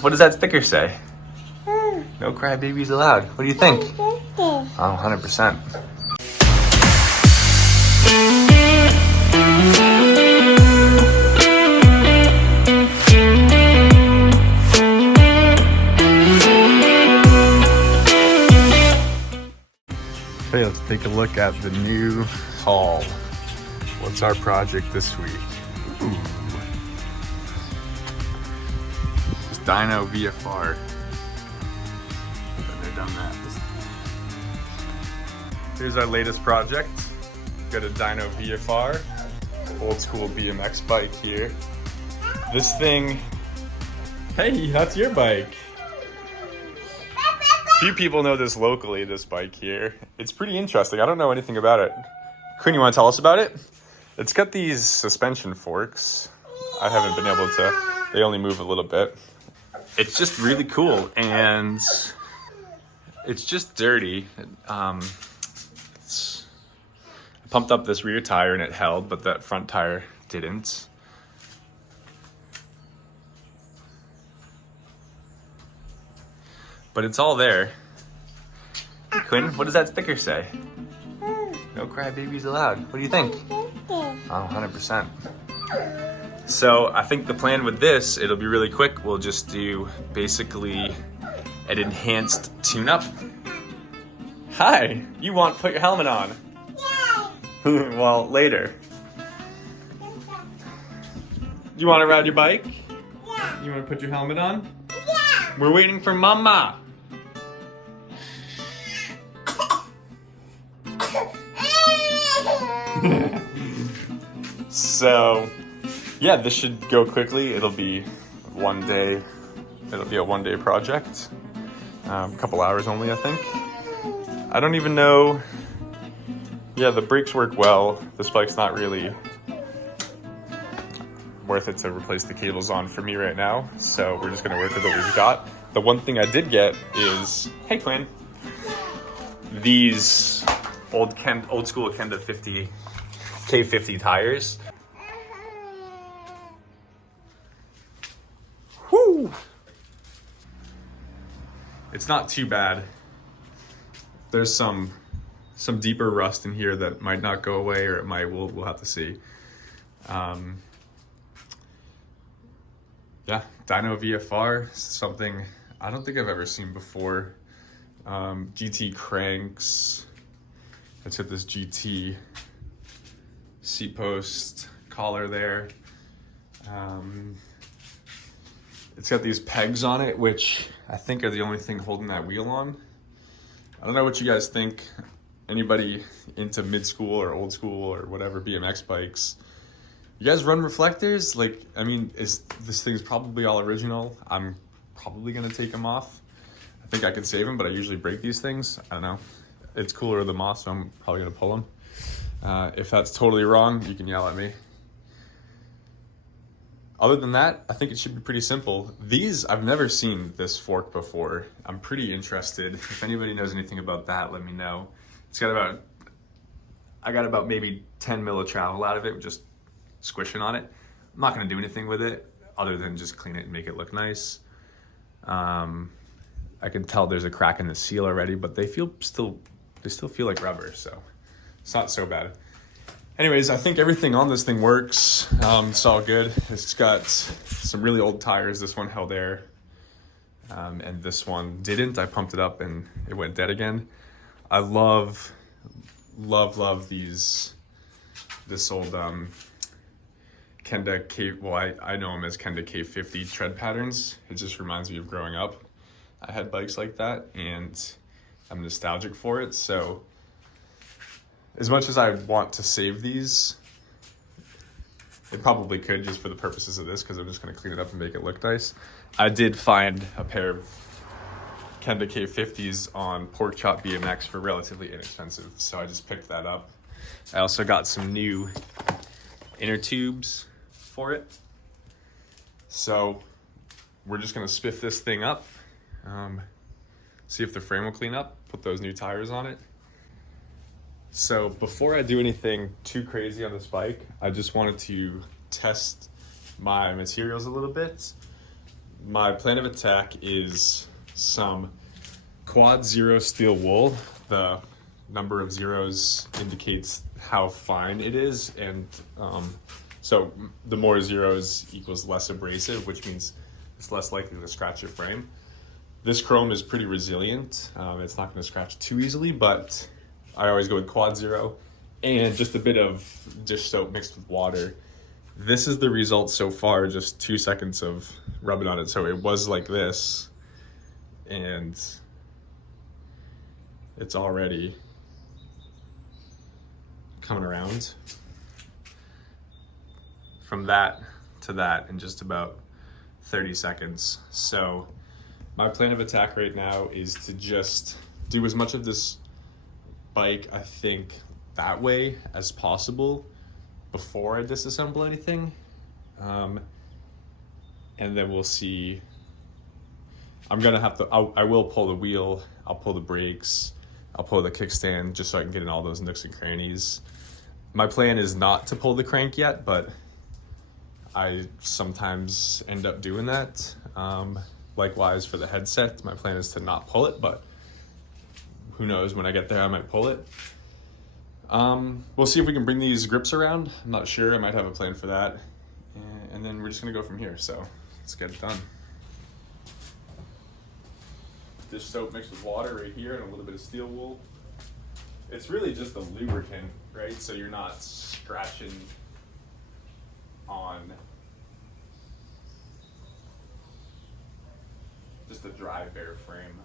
what does that sticker say? No crybabies allowed. What do you think? Oh, 100%. Hey, let's take a look at the new haul. What's our project this week? Ooh. It's DYNO VFR. Been there, done that. Here's our latest project. Got a DYNO VFR, old school BMX bike here. This thing, hey, that's your bike. Few people know this locally, this bike here. It's pretty interesting. I don't know anything about it. Quinn, you want to tell us about it? It's got these suspension forks. I haven't been able to, they only move a little bit. It's just really cool, and it's just dirty. I pumped up this rear tire and it held, but that front tire didn't. But it's all there. Quinn, what does that sticker say? No crybabies allowed. What do you think? Oh, 100%. So I think the plan with this, it'll be really quick. We'll just do basically an enhanced tune-up. Hi, you want to put your helmet on? Yeah. Well, later. You want to ride your bike? Yeah. You want to put your helmet on? Yeah. We're waiting for Mama. So, yeah, this should go quickly. It'll be one day. It'll be a one-day project. A couple hours only, I think. I don't even know. Yeah, the brakes work well. This bike's not really worth it to replace the cables on for me right now. So we're just gonna work with what we've got. The one thing I did get is, hey Quinn, these old school Kenda K50 tires. Whoo! It's not too bad. There's some deeper rust in here that might not go away, or it might. We'll have to see. Yeah, DYNO VFR, something I don't think I've ever seen before. GT cranks. Let's hit this GT seat post collar there. It's got these pegs on it, which I think are the only thing holding that wheel on. I don't know what you guys think. Anybody into mid-school or old school or whatever BMX bikes, you guys run reflectors? Like, I mean, this thing's probably all original. I'm probably gonna take them off. I think I could save them, but I usually break these things. I don't know. It's cooler than moss, so I'm probably gonna pull them. If that's totally wrong, you can yell at me. Other than that, I think it should be pretty simple. These, I've never seen this fork before. I'm pretty interested. If anybody knows anything about that, let me know. It's got I got about maybe 10 mil of travel out of it, just squishing on it. I'm not gonna do anything with it other than just clean it and make it look nice. I can tell there's a crack in the seal already, but they still feel like rubber, so it's not so bad. Anyways, I think everything on this thing works. It's all good. It's got some really old tires. This one held air, and this one didn't. I pumped it up and it went dead again. I love this old Kenda K, well, I know them as Kenda K50 tread patterns. It just reminds me of growing up. I had bikes like that and I'm nostalgic for it. So as much as I want to save these, it probably could just for the purposes of this, because I'm just going to clean it up and make it look nice. I did find a pair of Kenda K50s on Pork Chop BMX for relatively inexpensive, so I just picked that up. I also got some new inner tubes for it. So we're just going to spiff this thing up, see if the frame will clean up, put those new tires on it. So before I do anything too crazy on this bike, I just wanted to test my materials a little bit. my plan of attack is some quad zero steel wool. The number of zeros indicates how fine it is, and so the more zeros equals less abrasive, which means it's less likely to scratch your frame. This chrome is pretty resilient. It's not going to scratch too easily, but I always go with quad zero and just a bit of dish soap mixed with water. This is the result so far, just 2 seconds of rubbing on it. So it was like this, and it's already coming around from that to that in just about 30 seconds. So my plan of attack right now is to just do as much of this bike, I think, that way as possible before I disassemble anything. And then we'll see. I'm gonna have to, I will pull the wheel, I'll pull the brakes, I'll pull the kickstand just so I can get in all those nooks and crannies. My plan is not to pull the crank yet, but I sometimes end up doing that. Likewise for the headset, my plan is to not pull it, but who knows, when I get there I might pull it. We'll see if we can bring these grips around. I'm not sure, I might have a plan for that. And then we're just gonna go from here, so let's get it done. Dish soap mixed with water right here and a little bit of steel wool. It's really just a lubricant, right? So you're not scratching on just a dry, bare frame.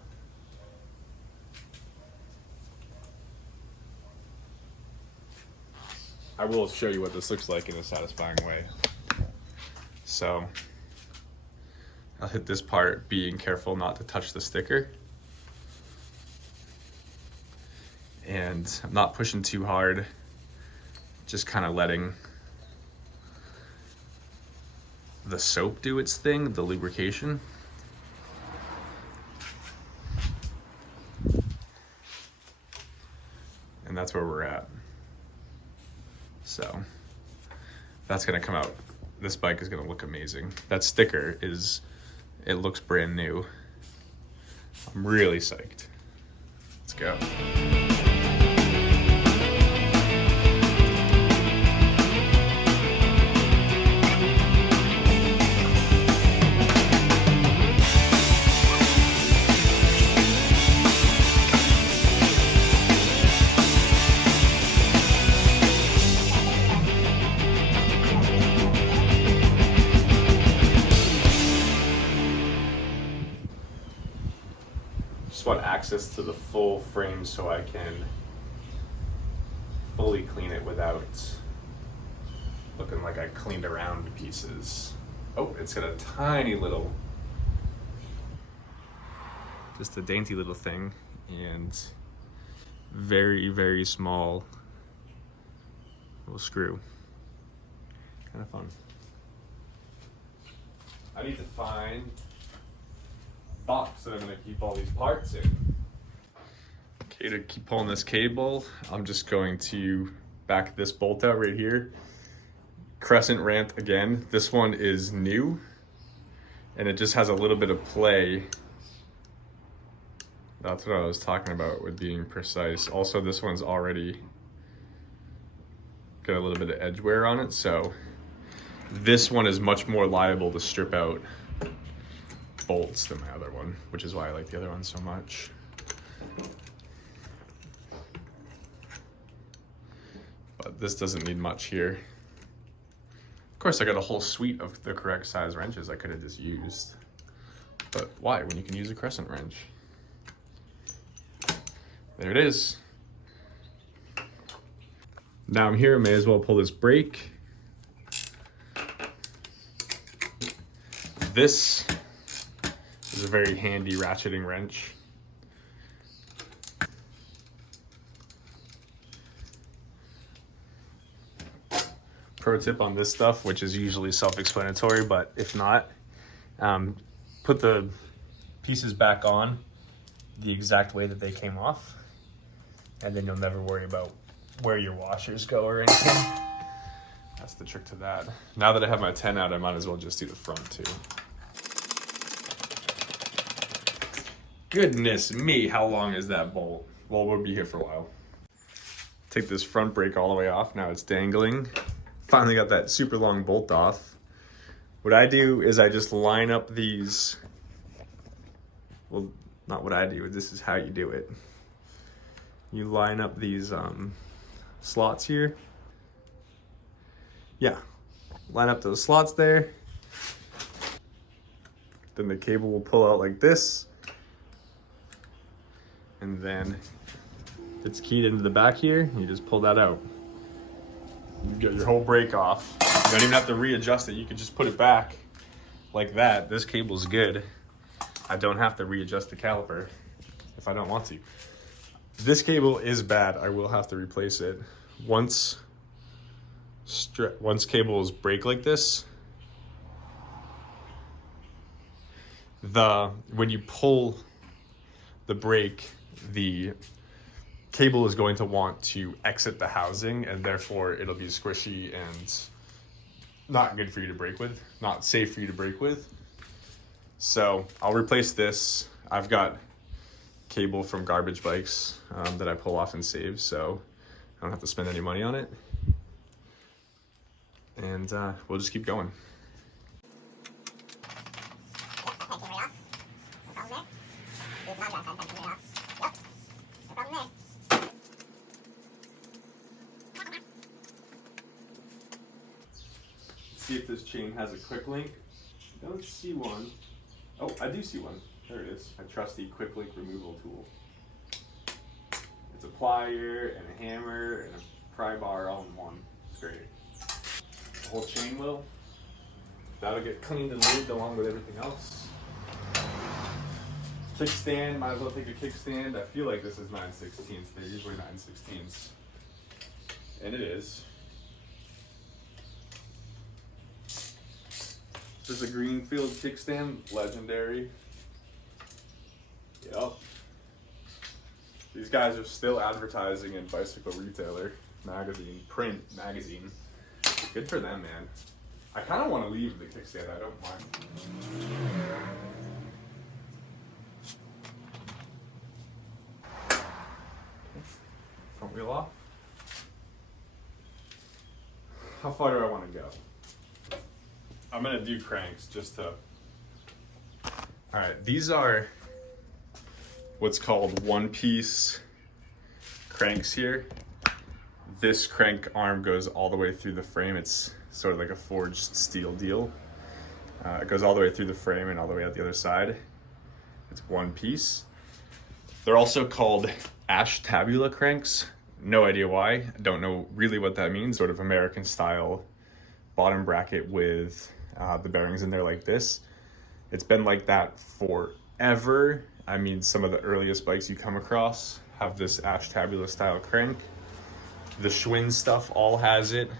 I will show you what this looks like in a satisfying way. So I'll hit this part, being careful not to touch the sticker. And I'm not pushing too hard, just kind of letting the soap do its thing, the lubrication. And that's where we're at. So that's gonna come out. This bike is gonna look amazing. That sticker is, it looks brand new. I'm really psyched. Let's go. Want access to the full frame so I can fully clean it without looking like I cleaned around pieces. Oh, it's got a tiny little, just a dainty little thing, and very, very small little screw. Kind of fun. I need to find box that I'm going to keep all these parts in. Okay, to keep pulling this cable, I'm just going to back this bolt out right here. Crescent rant again. This one is new, and it just has a little bit of play. That's what I was talking about with being precise. Also, this one's already got a little bit of edge wear on it, so this one is much more liable to strip out bolts than my other one, which is why I like the other one so much. But this doesn't need much here. Of course, I got a whole suite of the correct size wrenches I could have just used. But why, when you can use a crescent wrench? There it is. Now I'm here, I may as well pull this brake. This is a very handy ratcheting wrench. Pro tip on this stuff, which is usually self-explanatory, but if not, put the pieces back on the exact way that they came off, and then you'll never worry about where your washers go or anything. That's the trick to that. Now that I have my 10 out, I might as well just do the front too. Goodness me, how long is that bolt? Well, we'll be here for a while. Take this front brake all the way off. Now it's dangling. Finally got that super long bolt off. What I do is I just line up these. Well, not what I do. This is how you do it. You line up these slots here. Yeah, line up those slots there. Then the cable will pull out like this. And then it's keyed into the back here. You just pull that out. You get your whole brake off. You don't even have to readjust it. You can just put it back like that. This cable's good. I don't have to readjust the caliper if I don't want to. This cable is bad. I will have to replace it. Once cables break like this, when you pull the brake, the cable is going to want to exit the housing, and therefore it'll be squishy and not good for you to brake with, not safe for you to brake with. So I'll replace this. I've got cable from garbage bikes that I pull off and save, so I don't have to spend any money on it. And we'll just keep going. See if this chain has a quick link. I don't see one. Oh, I do see one. There it is. My trusty quick link removal tool. It's a plier and a hammer and a pry bar all in one. It's great. The whole chain wheel. That'll get cleaned and moved along with everything else. Kickstand, might as well take a kickstand. I feel like this is 9/16. They're usually 9/16. And it is. This is a Greenfield kickstand, legendary. Yep. These guys are still advertising in Bicycle Retailer magazine, print magazine. Good for them, man. I kind of want to leave the kickstand, I don't mind. Front wheel off. How far do I want to go? I'm gonna do cranks just to. All right, these are what's called one-piece cranks here. This crank arm goes all the way through the frame. It's sort of like a forged steel deal. It goes all the way through the frame and all the way out the other side. It's one piece. They're also called ashtabula cranks. No idea why. I don't know really what that means. Sort of American style bottom bracket with the bearings in there like this. It's been like that forever. I mean, some of the earliest bikes you come across have this ashtabula style crank. The Schwinn stuff all has it.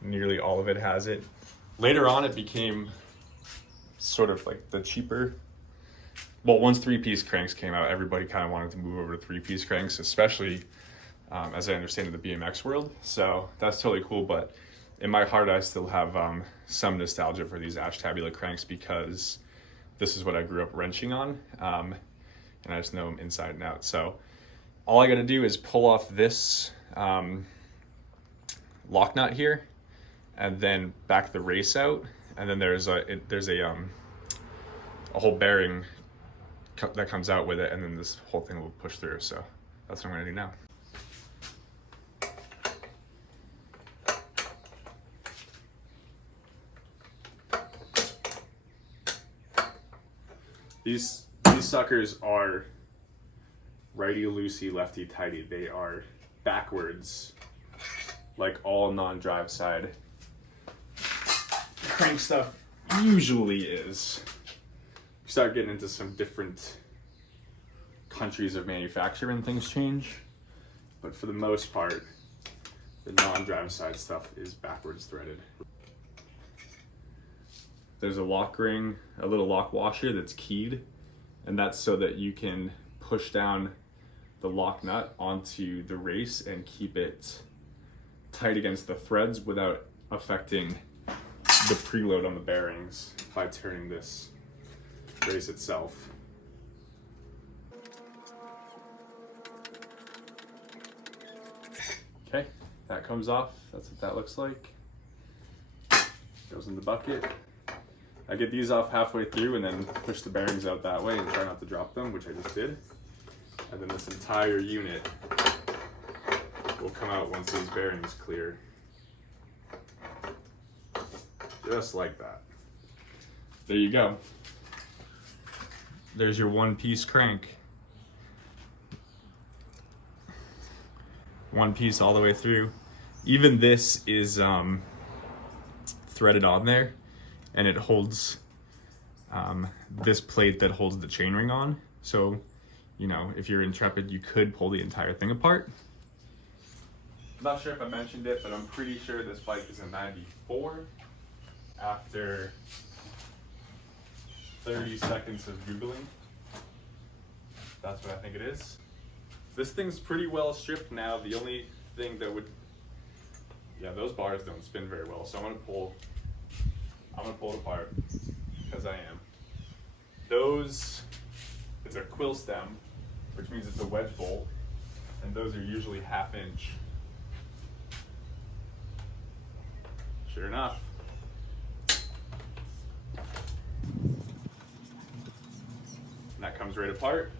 Nearly all of it has it. Later on, it became sort of like the cheaper. Well, once three-piece cranks came out, everybody kind of wanted to move over to three-piece cranks, especially as I understand in the BMX world. So that's totally cool, but in my heart, I still have some nostalgia for these ashtabula cranks because this is what I grew up wrenching on, and I just know them inside and out. So all I got to do is pull off this lock nut here, and then back the race out, and then there's a whole bearing that comes out with it, and then this whole thing will push through. So that's what I'm gonna do now. These suckers are righty-loosey, lefty-tighty. They are backwards, like all non-drive side crank stuff usually is. You start getting into some different countries of manufacture and things change, but for the most part, the non-drive side stuff is backwards threaded. There's a lock ring, a little lock washer that's keyed, and that's so that you can push down the lock nut onto the race and keep it tight against the threads without affecting the preload on the bearings by turning this race itself. that comes off. That's what that looks like. Goes in the bucket. I get these off halfway through and then push the bearings out that way and try not to drop them, which I just did. And then this entire unit will come out once these bearings clear. Just like that. There you go. There's your one-piece crank. One piece all the way through. Even this is threaded on there, and it holds this plate that holds the chainring on. So, you know, if you're intrepid, you could pull the entire thing apart. I'm not sure if I mentioned it, but I'm pretty sure this bike is a 94. After 30 seconds of Googling, that's what I think it is. This thing's pretty well stripped now. The only thing that would, yeah, those bars don't spin very well. So I'm gonna pull it apart, because I am. Those, it's a quill stem, which means it's a wedge bolt, and those are usually 1/2 inch. Sure enough. And that comes right apart.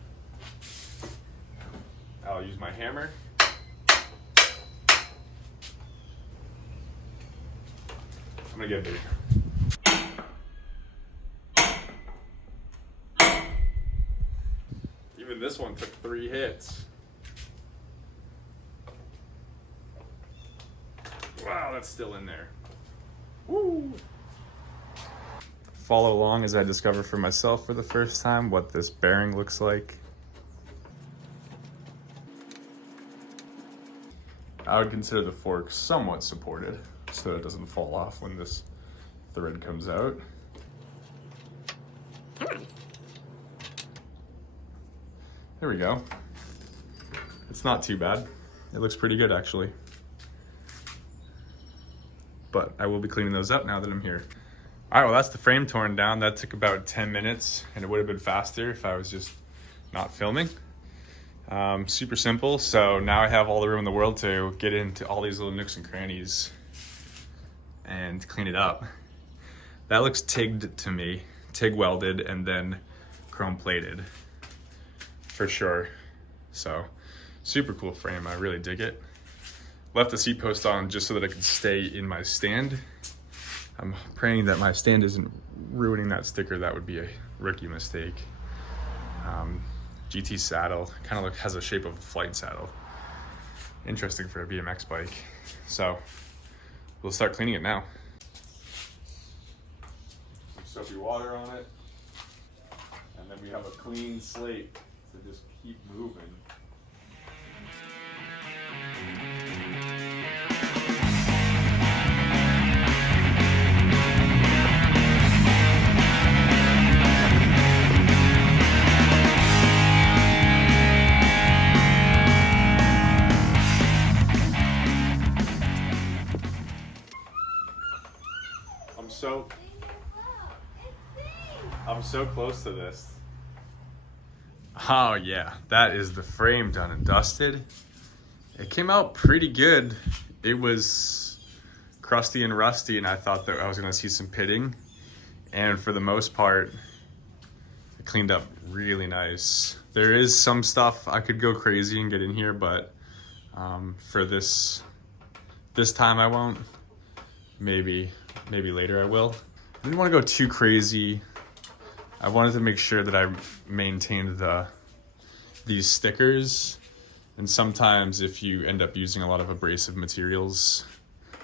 I'll use my hammer. I'm gonna get big. Even this one took 3 hits. Wow, that's still in there. Woo! Follow along as I discover for myself for the first time what this bearing looks like. I would consider the fork somewhat supported so that it doesn't fall off when this thread comes out. There we go. It's not too bad. It looks pretty good actually. But I will be cleaning those up now that I'm here. All right, well, that's the frame torn down. That took about 10 minutes, and it would have been faster if I was just not filming. Super simple. So now I have all the room in the world to get into all these little nooks and crannies and clean it up. That looks TIGged to me, TIG welded and then chrome plated for sure. So super cool frame. I really dig it. Left the seat post on just so that I could stay in my stand. I'm praying that my stand isn't ruining that sticker. That would be a rookie mistake. GT saddle, kind of has a shape of a flight saddle. Interesting for a BMX bike. So we'll start cleaning it now. Some soapy water on it. And then we have a clean slate to just keep moving. I'm so close to this. Oh yeah, that is the frame done and dusted. It came out pretty good. It was crusty and rusty, and I thought that I was gonna see some pitting. And for the most part, it cleaned up really nice. There is some stuff I could go crazy and get in here, but for this time I won't. Maybe later I will. I didn't want to go too crazy. I wanted to make sure that I maintained these stickers. And sometimes if you end up using a lot of abrasive materials,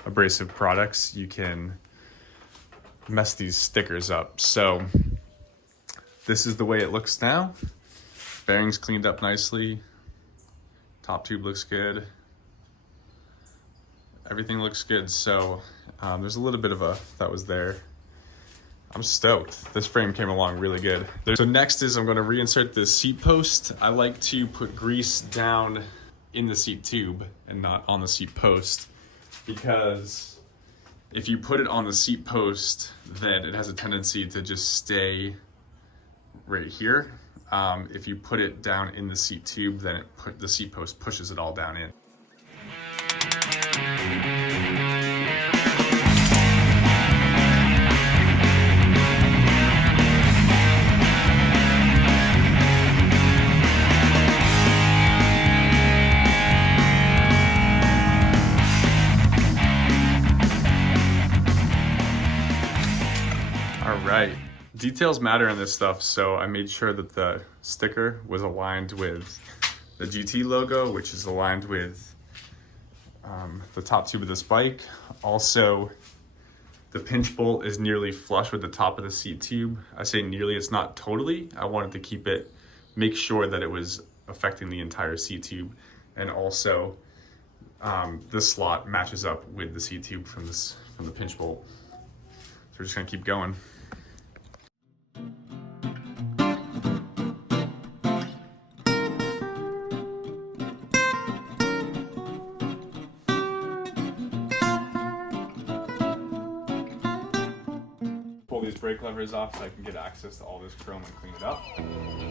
abrasive products, you can mess these stickers up. So this is the way it looks now. Bearings cleaned up nicely. Top tube looks good. Everything looks good. So there's a little bit of that was there. I'm stoked. This frame came along really good. So next is I'm going to reinsert this seat post. I like to put grease down in the seat tube and not on the seat post, because if you put it on the seat post, then it has a tendency to just stay right here. If you put it down in the seat tube, then the seat post pushes it all down in. details matter on this stuff, so I made sure that the sticker was aligned with the GT logo, which is aligned with the top tube of this bike. Also, the pinch bolt is nearly flush with the top of the seat tube. I say nearly, it's not totally. I wanted to keep it, make sure that it was affecting the entire seat tube. And also, this slot matches up with the seat tube from the pinch bolt. So we're just gonna keep going. Pull these brake levers off so I can get access to all this chrome and clean it up.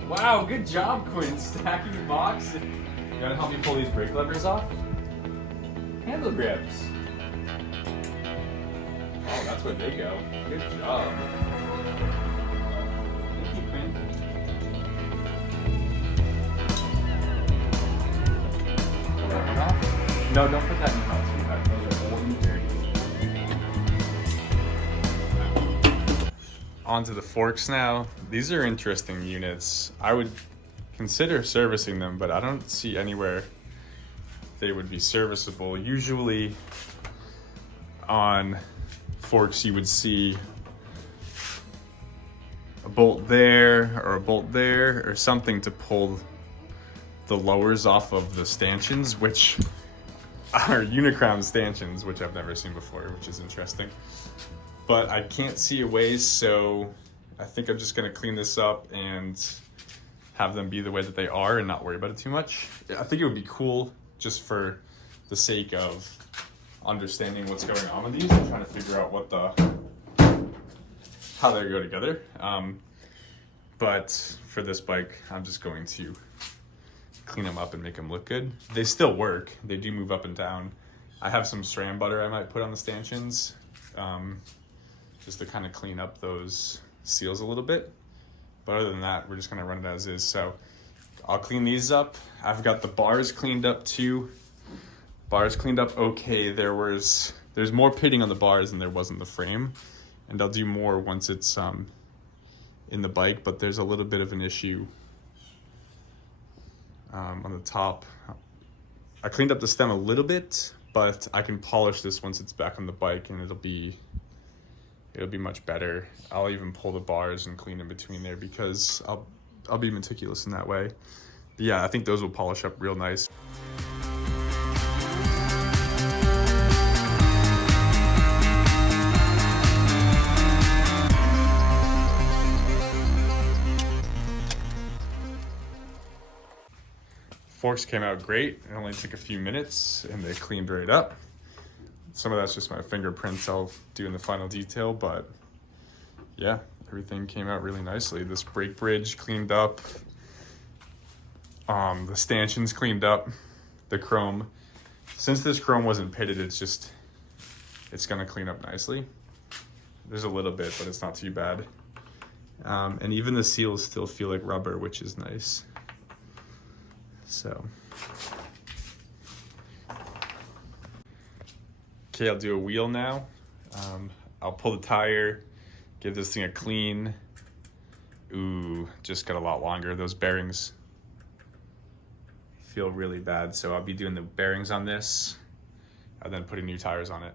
Wow, good job, Quinn, stacking the box. You gotta help me pull these brake levers off? Handle grips. Oh, that's where they go. Good job. Thank you, Quinn. Pull that one off. No, don't put that in the house, sweetheart. Those are old and dirty. Onto the forks now. These are interesting units. I would consider servicing them, but I don't see anywhere they would be serviceable. Usually on forks you would see a bolt there or a bolt there or something to pull the lowers off of the stanchions, which are Unicrown stanchions, which I've never seen before, which is interesting. But I can't see a way, so I think I'm just gonna clean this up and have them be the way that they are and not worry about it too much. I think it would be cool just for the sake of understanding what's going on with these and trying to figure out how they go together. But for this bike, I'm just going to clean them up and make them look good. They still work. They do move up and down. I have some SRAM butter I might put on the stanchions, just to kind of clean up those seals a little bit. But other than that, we're just gonna run it as is. So I'll clean these up. I've got the bars cleaned up too. Bars cleaned up okay. There's more pitting on the bars than there was in the frame. And I'll do more once it's in the bike, but there's a little bit of an issue on the top. I cleaned up the stem a little bit, but I can polish this once it's back on the bike and it'll be much better. I'll even pull the bars and clean in between there because I'll be meticulous in that way. But yeah, I think those will polish up real nice. Forks came out great. It only took a few minutes and they cleaned right up. Some of that's just my fingerprints I'll do in the final detail, but yeah, everything came out really nicely. This brake bridge cleaned up. The stanchions cleaned up. The chrome. Since this chrome wasn't pitted, it's gonna clean up nicely. There's a little bit, but it's not too bad. And even the seals still feel like rubber, which is nice. So. Okay, I'll do a wheel now. I'll pull the tire, give this thing a clean. Ooh, just got a lot longer. Those bearings feel really bad, so I'll be doing the bearings on this and then putting new tires on it.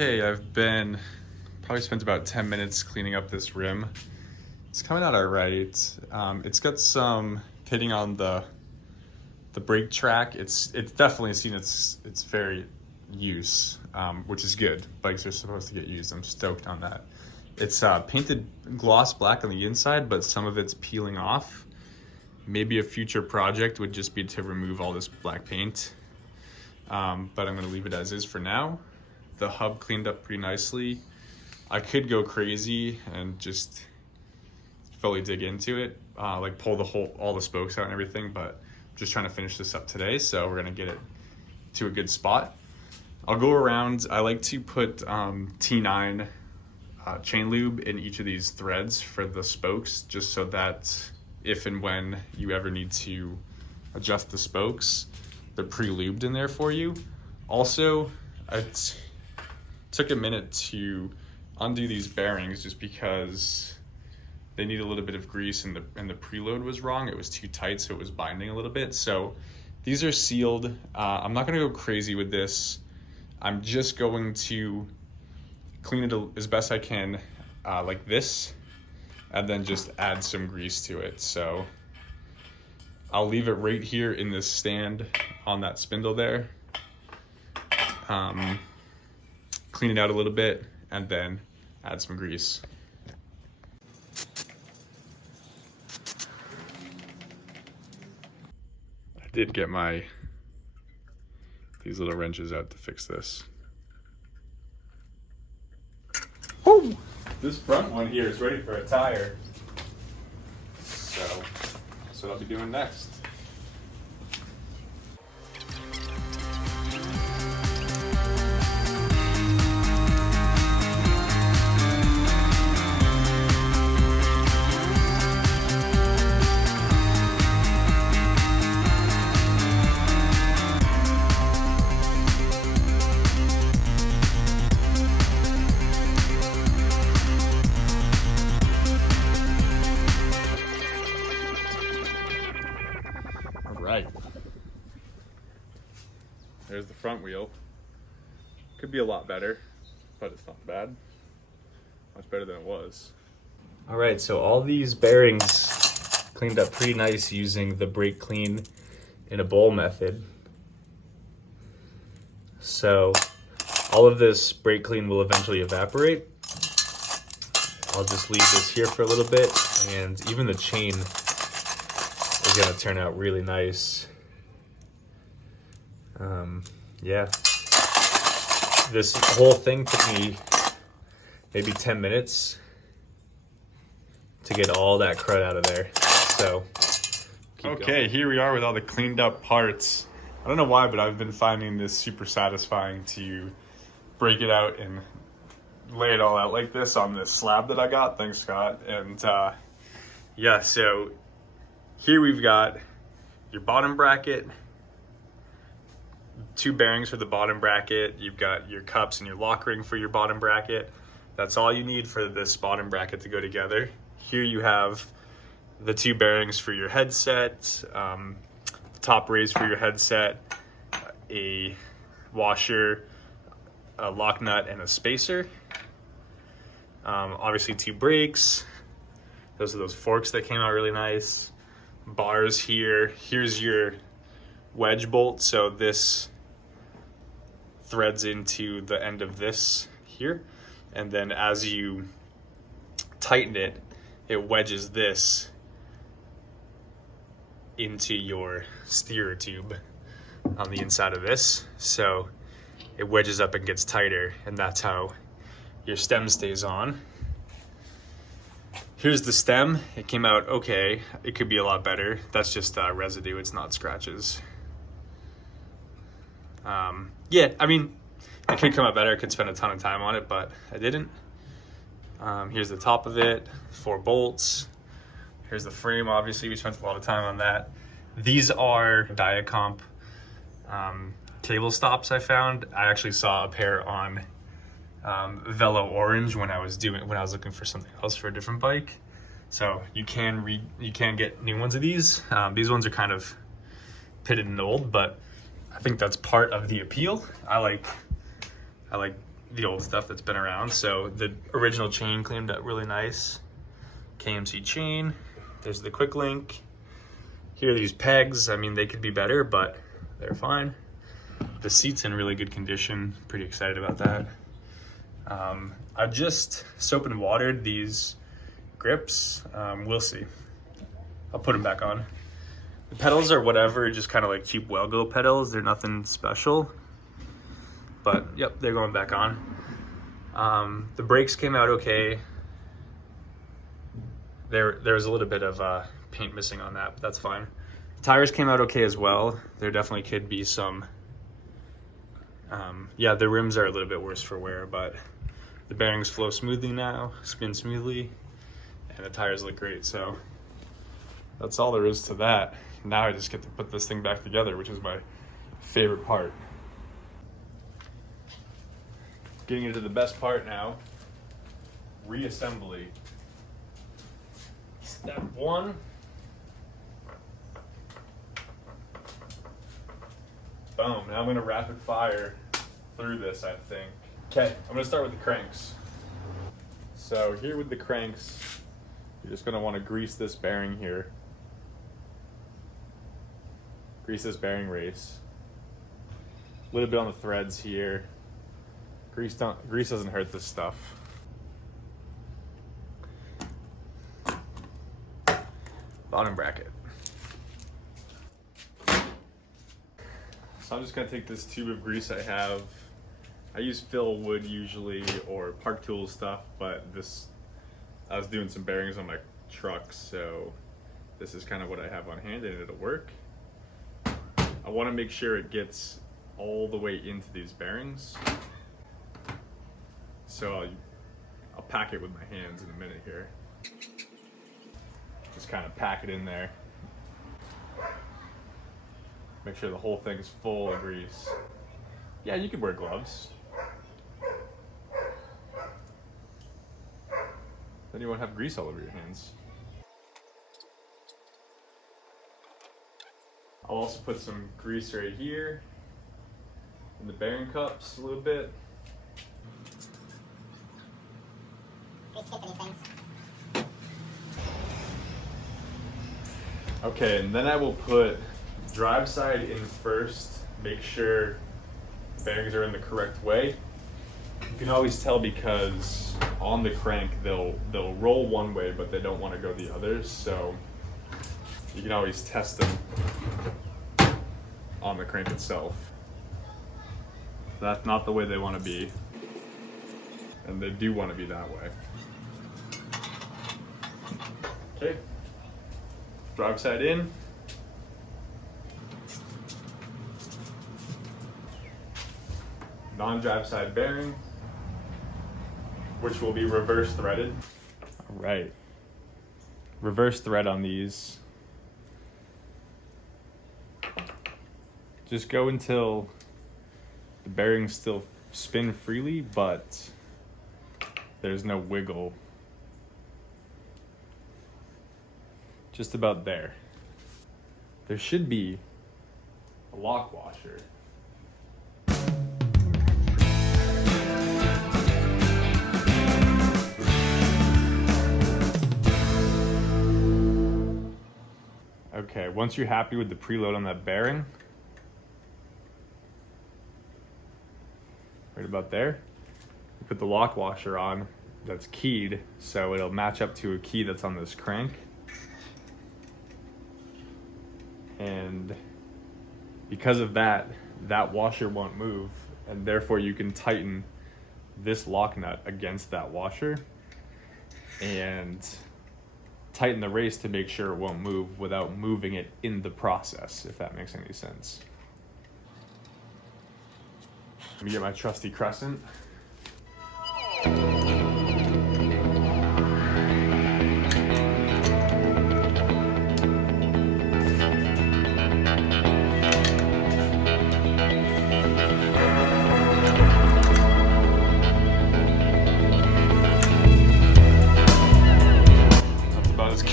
Okay, I've probably spent about 10 minutes cleaning up this rim. It's coming out all right. It's got some pitting on the brake track. It's definitely seen its fair use, which is good. Bikes are supposed to get used. I'm stoked on that. It's painted gloss black on the inside, but some of it's peeling off. Maybe a future project would just be to remove all this black paint, but I'm gonna leave it as is for now. The hub cleaned up pretty nicely. I could go crazy and just fully dig into it, like pull all the spokes out and everything, but I'm just trying to finish this up today, so we're gonna get it to a good spot. I'll go around. I like to put T9 chain lube in each of these threads for the spokes, just so that if and when you ever need to adjust the spokes, they're pre-lubed in there for you. Also, I took a minute to undo these bearings just because they need a little bit of grease, and the preload was wrong. It was too tight, so it was binding a little bit. So these are sealed. I'm not gonna go crazy with this. I'm just going to clean it as best I can, like this, and then just add some grease to it. So I'll leave it right here in this stand on that spindle there. Clean it out a little bit and then add some grease. I did get these little wrenches out to fix this. Woo! This front one here is ready for a tire. So that's what I'll be doing next. Right. There's the front wheel. Could be a lot better, but it's not bad. Much better than it was. All right, so all these bearings cleaned up pretty nice using the brake clean in a bowl method. So all of this brake clean will eventually evaporate. I'll just leave this here for a little bit, and even the chain is gonna turn out really nice. Yeah, this whole thing took me maybe 10 minutes to get all that crud out of there. So okay, here we are with all the cleaned up parts. I don't know why, but I've been finding this super satisfying to break it out and lay it all out like this on this slab that I got. Thanks, Scott. And yeah, so here we've got your bottom bracket, 2 bearings for the bottom bracket. You've got your cups and your lock ring for your bottom bracket. That's all you need for this bottom bracket to go together. Here you have the 2 bearings for your headset, the top raise for your headset, a washer, a lock nut, and a spacer. Obviously 2 brakes. Those are those forks that came out really nice. Bars here. Here's your wedge bolt, so this threads into the end of this here, and then as you tighten it, it wedges this into your steerer tube on the inside of this, so it wedges up and gets tighter, and that's how your stem stays on. Here's the stem. It came out okay. It could be a lot better. That's just residue, it's not scratches. Yeah, I mean, it could come out better. I could spend a ton of time on it, but I didn't. Here's the top of it, 4 bolts. Here's the frame, obviously. We spent a lot of time on that. These are Diacomp cable stops I found. I actually saw a pair on Velo Orange when I was looking for something else for a different bike. So you can get new ones of these. These ones are kind of pitted and old, but I think that's part of the appeal. I like the old stuff that's been around. So the original chain cleaned up really nice. KMC chain. There's the quick link. Here are these pegs. I mean, they could be better, but they're fine. The seat's in really good condition. Pretty excited about that. I just soap and watered these grips. We'll see. I'll put them back on. The pedals are whatever, just kind of like cheap Wellgo pedals. They're nothing special, but yep, they're going back on. The brakes came out okay. There was a little bit of paint missing on that, but that's fine. The tires came out okay as well. There definitely could be some Yeah, the rims are a little bit worse for wear, but the bearings flow smoothly now, spin smoothly, and the tires look great. So that's all there is to that. Now I just get to put this thing back together, which is my favorite part. Getting into the best part now, reassembly. Step one. Boom, now I'm gonna rapid fire through this, I think. Okay, I'm gonna start with the cranks. So here with the cranks, you're just gonna wanna grease this bearing here. Grease this bearing race. A little bit on the threads here. Grease doesn't hurt this stuff. Bottom bracket. So I'm just gonna take this tube of grease I have. I use fill wood usually or Park Tools stuff, but I was doing some bearings on my truck, so this is kind of what I have on hand and it'll work. I wanna make sure it gets all the way into these bearings. So I'll pack it with my hands in a minute here. Just kind of pack it in there. Make sure the whole thing's full of grease. Yeah, you could wear gloves. Then you won't have grease all over your hands. I'll also put some grease right here in the bearing cups a little bit. Okay, and then I will put drive side in first, make sure the bearings are in the correct way. You can always tell because on the crank they'll roll one way but they don't want to go the other, so you can always test them on the crank itself. That's not the way they want to be, and they do want to be that way. Okay, drive side in. Non-drive side bearing, which will be reverse threaded. All right, reverse thread on these. Just go until the bearings still spin freely, but there's no wiggle. Just about there. There should be a lock washer. Okay, once you're happy with the preload on that bearing, right about there, you put the lock washer on that's keyed, so it'll match up to a key that's on this crank. And because of that, that washer won't move, and therefore you can tighten this lock nut against that washer and tighten the race to make sure it won't move without moving it in the process, if that makes any sense. Let me get my trusty crescent.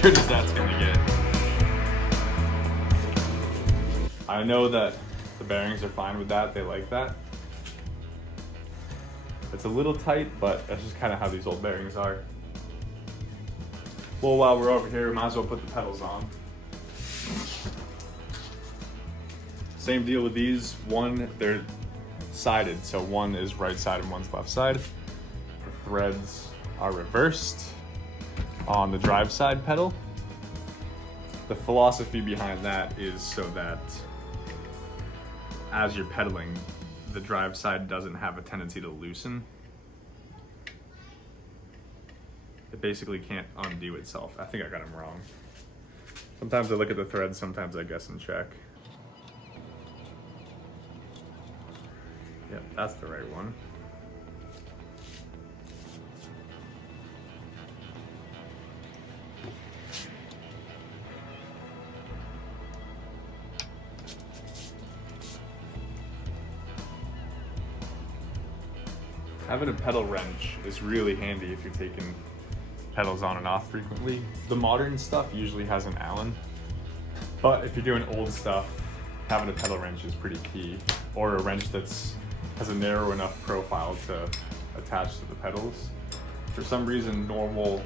Good as that's gonna get. I know that the bearings are fine with that, they like that. It's a little tight, but that's just kind of how these old bearings are. Well, while we're over here, we might as well put the pedals on. Same deal with these. One, they're sided, so one is right side and one's left side. The threads are reversed on the drive side pedal. The philosophy behind that is so that as you're pedaling, the drive side doesn't have a tendency to loosen. It basically can't undo itself. I think I got them wrong. Sometimes I look at the threads, sometimes I guess and check. Yep, that's the right one. Having a pedal wrench is really handy if you're taking pedals on and off frequently. The modern stuff usually has an Allen, but if you're doing old stuff, having a pedal wrench is pretty key, or a wrench that's has a narrow enough profile to attach to the pedals. For some reason, normal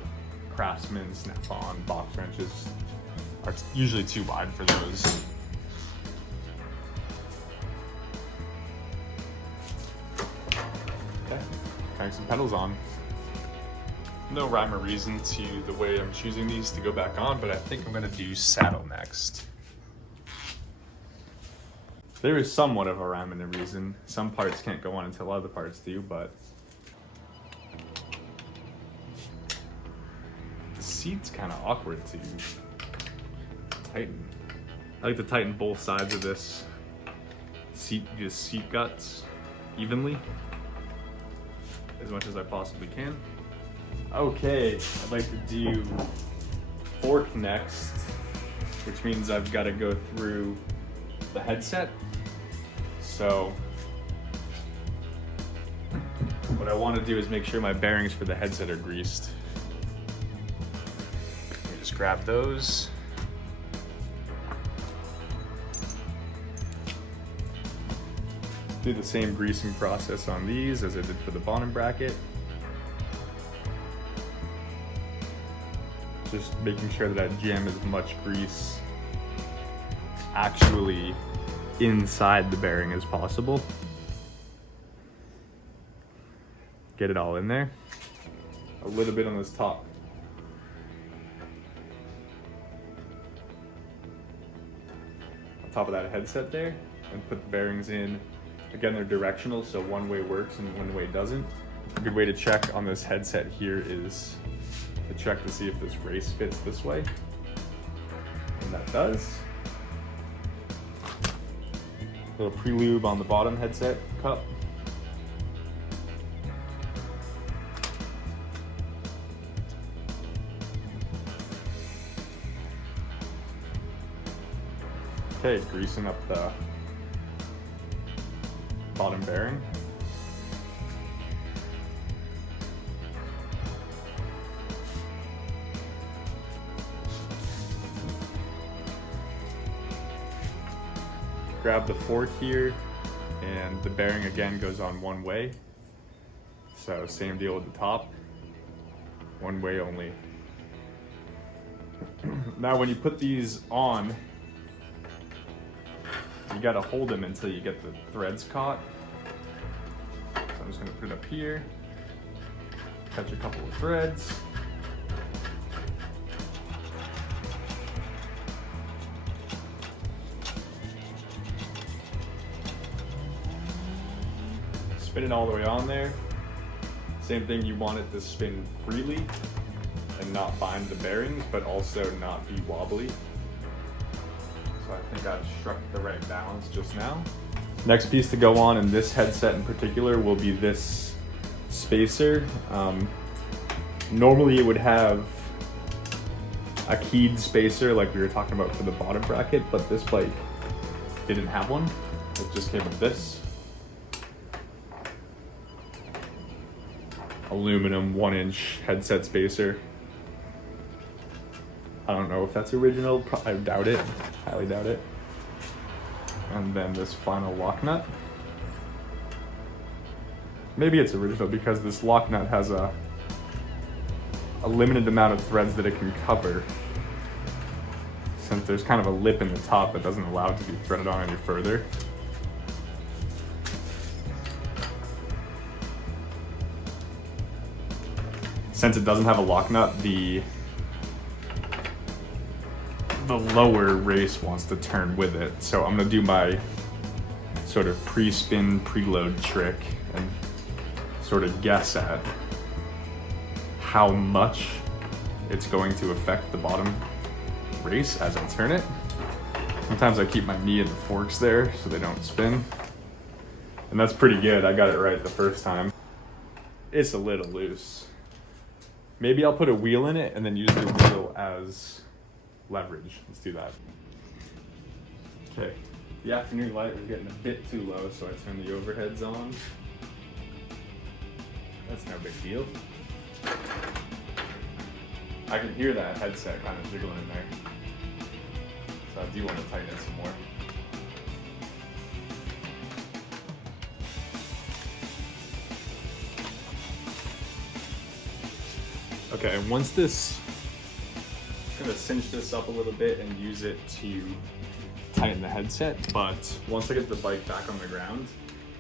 Craftsman, Snap-on, box wrenches are usually too wide for those. Okay, trying some pedals on. No rhyme or reason to the way I'm choosing these to go back on, but I think I'm gonna do saddle next. There is somewhat of a rhyme and a reason. Some parts can't go on until other parts do, but the seat's kind of awkward to tighten. I like to tighten both sides of this seat guts evenly as much as I possibly can. Okay, I'd like to do fork next, which means I've got to go through the headset. So what I want to do is make sure my bearings for the headset are greased. Let me just grab those. Do the same greasing process on these as I did for the bottom bracket. Just making sure that I jam as much grease actually inside the bearing as possible. Get it all in there. A little bit on this top. On top of that headset there, and put the bearings in. Again, they're directional, so one way works and one way doesn't. A good way to check on this headset here is to check to see if this race fits this way. And that does. A little pre-lube on the bottom headset cup. Okay, greasing up the bottom bearing. Grab the fork here, and the bearing again goes on one way. So same deal with the top, one way only. Now when you put these on, you gotta hold them until you get the threads caught. So I'm just gonna put it up here, catch a couple of threads. Spin it all the way on there. Same thing, you want it to spin freely and not bind the bearings, but also not be wobbly. So I think I've struck the right balance just now. Next piece to go on in this headset in particular will be this spacer. Normally it would have a keyed spacer like we were talking about for the bottom bracket, but this bike didn't have one. It just came with this. Aluminum 1-inch headset spacer. I don't know if that's original, I doubt it, highly doubt it. And then this final lock nut. Maybe it's original because this lock nut has a limited amount of threads that it can cover, since there's kind of a lip in the top that doesn't allow it to be threaded on any further. Since it doesn't have a lock nut, the lower race wants to turn with it. So I'm gonna do my sort of pre-spin, preload trick and sort of guess at how much it's going to affect the bottom race as I turn it. Sometimes I keep my knee in the forks there so they don't spin. And that's pretty good. I got it right the first time. It's a little loose. Maybe I'll put a wheel in it and then use the wheel as leverage. Let's do that. Okay, the afternoon light was getting a bit too low, so I turned the overheads on. That's no big deal. I can hear that headset kind of jiggling in there. So I do want to tighten it some more. Okay, once this, I'm gonna cinch this up a little bit and use it to tighten the headset, but once I get the bike back on the ground,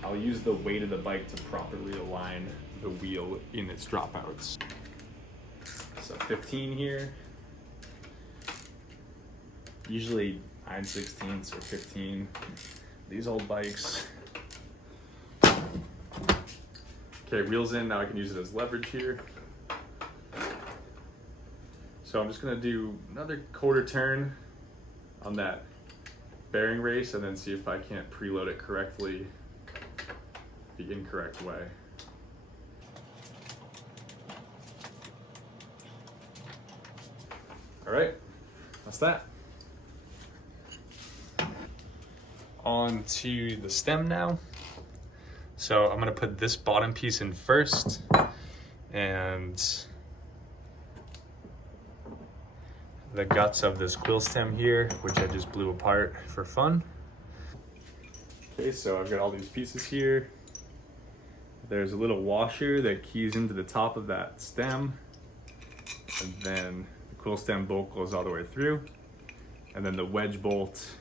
I'll use the weight of the bike to properly align the wheel in its dropouts. So 15 here. Usually 9/16 or 15. These old bikes. Okay, wheels in, now I can use it as leverage here. So I'm just gonna do another quarter turn on that bearing race and then see if I can't preload it correctly the incorrect way. All right, that's that. On to the stem now. So I'm gonna put this bottom piece in first and the guts of this quill stem here, which I just blew apart for fun. Okay, so I've got all these pieces here. There's a little washer that keys into the top of that stem, and then the quill stem bolt goes all the way through, and then the wedge bolt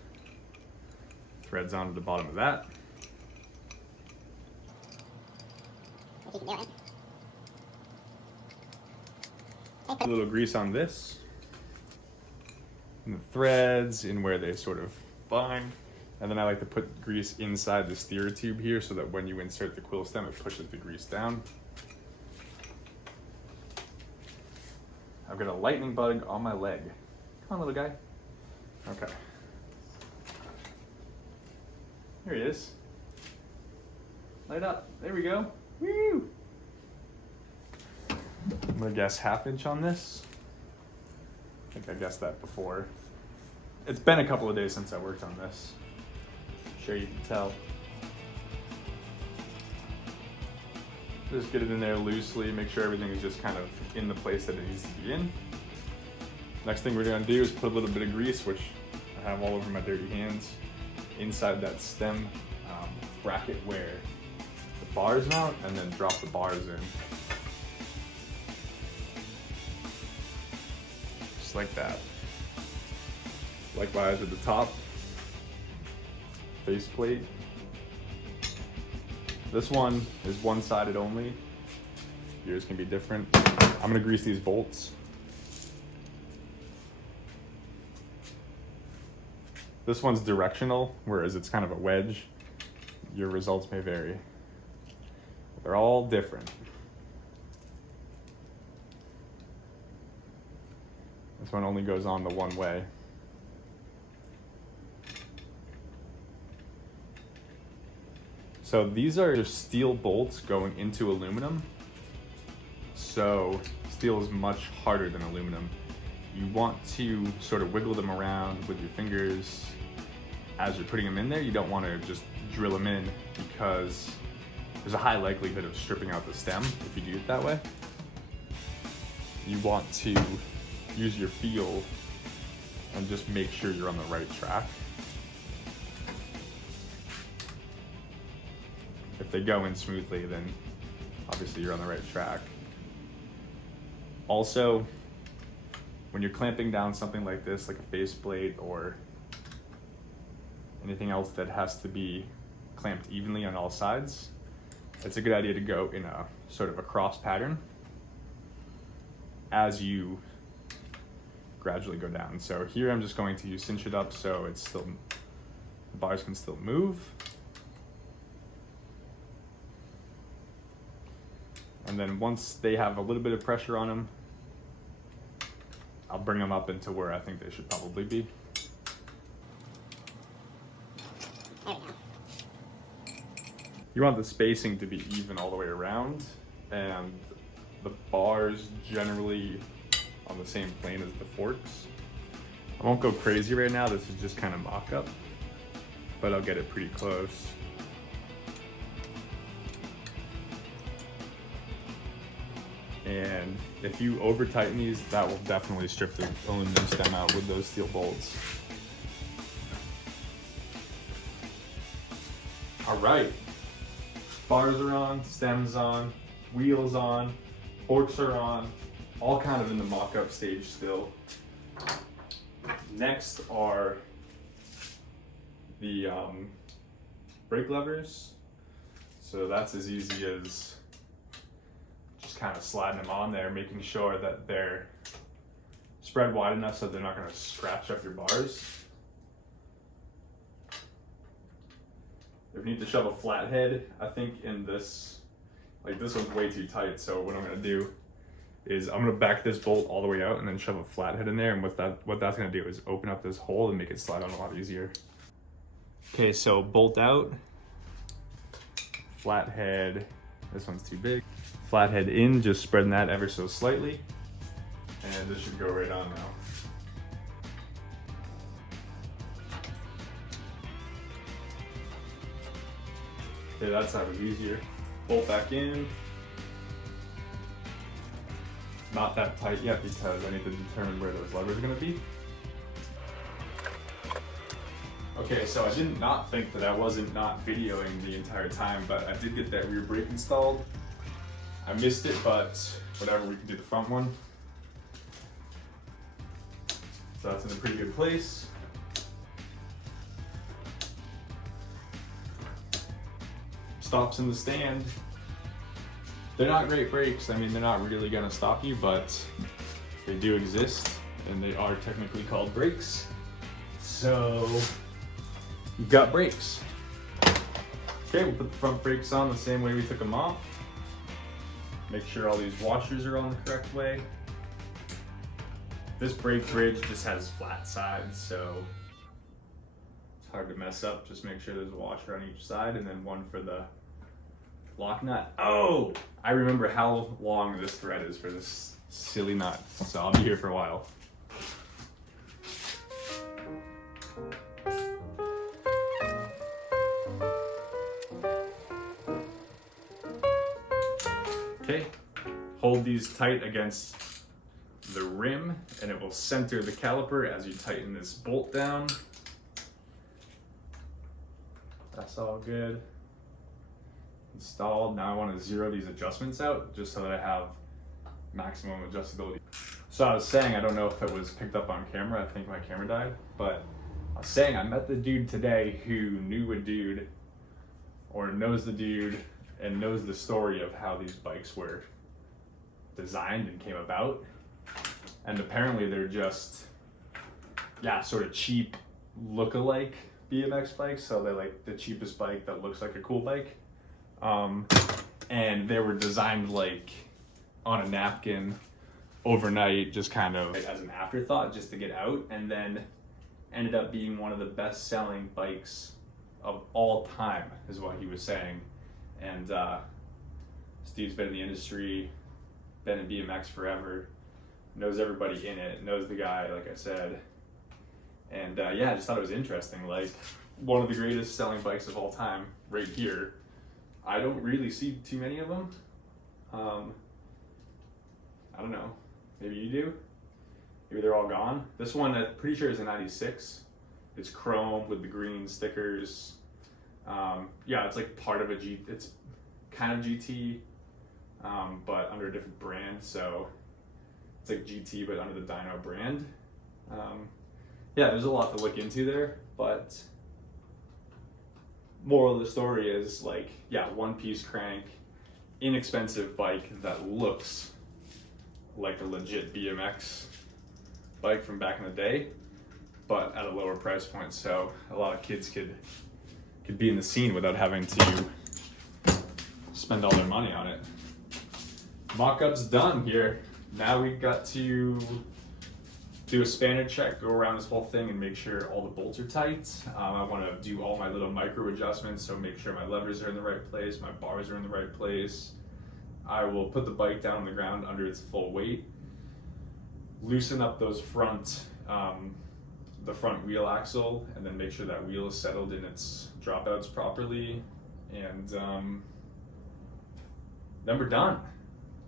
threads onto the bottom of that. A little grease on this. And the threads in where they sort of bind. And then I like to put grease inside the steerer tube here so that when you insert the quill stem, it pushes the grease down. I've got a lightning bug on my leg. Come on, little guy. Okay. Here he is. Light up. There we go. Woo! I'm gonna guess 1/2 inch on this. I think I guessed that before. It's been a couple of days since I worked on this. I'm sure you can tell. Just get it in there loosely, make sure everything is just kind of in the place that it needs to be in. Next thing we're gonna do is put a little bit of grease, which I have all over my dirty hands, inside that stem bracket where the bars mount, and then drop the bars in. Just like that. Likewise at the top, faceplate. This one is one-sided only. Yours can be different. I'm gonna grease these bolts. This one's directional, whereas it's kind of a wedge. Your results may vary. They're all different. This one only goes on the one way. So these are steel bolts going into aluminum. So steel is much harder than aluminum. You want to sort of wiggle them around with your fingers as you're putting them in there. You don't want to just drill them in because there's a high likelihood of stripping out the stem if you do it that way. You want to use your feel and just make sure you're on the right track. If they go in smoothly, then obviously you're on the right track. Also, when you're clamping down something like this, like a faceplate or anything else that has to be clamped evenly on all sides, it's a good idea to go in a sort of a cross pattern as you gradually go down. So here I'm just going to cinch it up so it's still, the bars can still move. And then once they have a little bit of pressure on them, I'll bring them up into where I think they should probably be. There we go. you want the spacing to be even all the way around, and the bars generally on the same plane as the forks. I won't go crazy right now, this is just kind of mock-up, but I'll get it pretty close. And if you over tighten these, that will definitely strip the aluminum stem out with those steel bolts. All right, bars are on, stems on, wheels on, forks are on, all kind of in the mock-up stage still. Next are the brake levers. So that's as easy as just kind of sliding them on there, making sure that they're spread wide enough so they're not going to scratch up your bars. If you need to shove a flathead, I think in this, like this one's way too tight, so what I'm going to do is I'm going to back this bolt all the way out and then shove a flathead in there, and what that's going to do is open up this hole and make it slide on a lot easier. Okay, so bolt out, flathead, this one's too big. Flathead in, just spreading that ever so slightly, and this should go right on now. Okay, that's how it's easier. Bolt back in. Not that tight yet because I need to determine where those levers are going to be. Okay, so I did not think that I wasn't not videoing the entire time, but I did get that rear brake installed. I missed it, but whatever, we can do the front one. So that's in a pretty good place. Stops in the stand. They're not great brakes. I mean, they're not really gonna stop you, but they do exist and they are technically called brakes. So you've got brakes. Okay, we'll put the front brakes on the same way we took them off. Make sure all these washers are on the correct way. This brake bridge just has flat sides, so it's hard to mess up. Just make sure there's a washer on each side and then one for the lock nut. Oh, I remember how long this thread is for this silly nut, so I'll be here for a while. Okay, hold these tight against the rim and it will center the caliper as you tighten this bolt down. That's all good. Installed. Now I want to zero these adjustments out just so that I have maximum adjustability. So I was saying, I don't know if it was picked up on camera, I think my camera died, but I was saying I met the dude today who knew a dude or knows the dude and knows the story of how these bikes were designed and came about. And apparently they're just, yeah, sort of cheap look-alike BMX bikes. So they're like the cheapest bike that looks like a cool bike. And they were designed like on a napkin overnight, just kind of as an afterthought, just to get out, and then ended up being one of the best-selling bikes of all time, is what he was saying. And Steve's been in the industry, been in BMX forever, knows everybody in it, knows the guy, like I said. And yeah, I just thought it was interesting. Like, one of the greatest selling bikes of all time, right here. I don't really see too many of them. I don't know. Maybe you do. Maybe they're all gone. This one, I'm pretty sure is a 96. It's chrome with the green stickers. Yeah, it's like part of a G. It's kind of GT, but under a different brand. So it's like GT, but under the DYNO brand. Yeah, there's a lot to look into there, but moral of the story is, like, yeah, one-piece crank, inexpensive bike that looks like a legit BMX bike from back in the day, but at a lower price point, so a lot of kids could be in the scene without having to spend all their money on it. Mock-up's done here. Now we've got to do a spanner check, go around this whole thing and make sure all the bolts are tight. I want to do all my little micro adjustments, so make sure my levers are in the right place, my bars are in the right place. I will put the bike down on the ground under its full weight, loosen up those the front wheel axle, and then make sure that wheel is settled in its dropouts properly, and then we're done.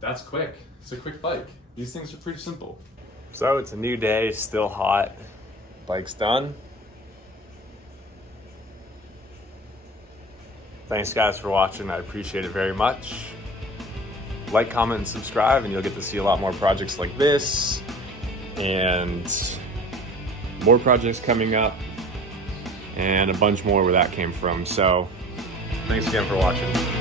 That's quick. It's a quick bike. These things are pretty simple. So it's a new day, still hot. Bike's done. Thanks guys for watching. I appreciate it very much. Like, comment, and subscribe, and you'll get to see a lot more projects like this and more projects coming up and a bunch more where that came from. So thanks again for watching.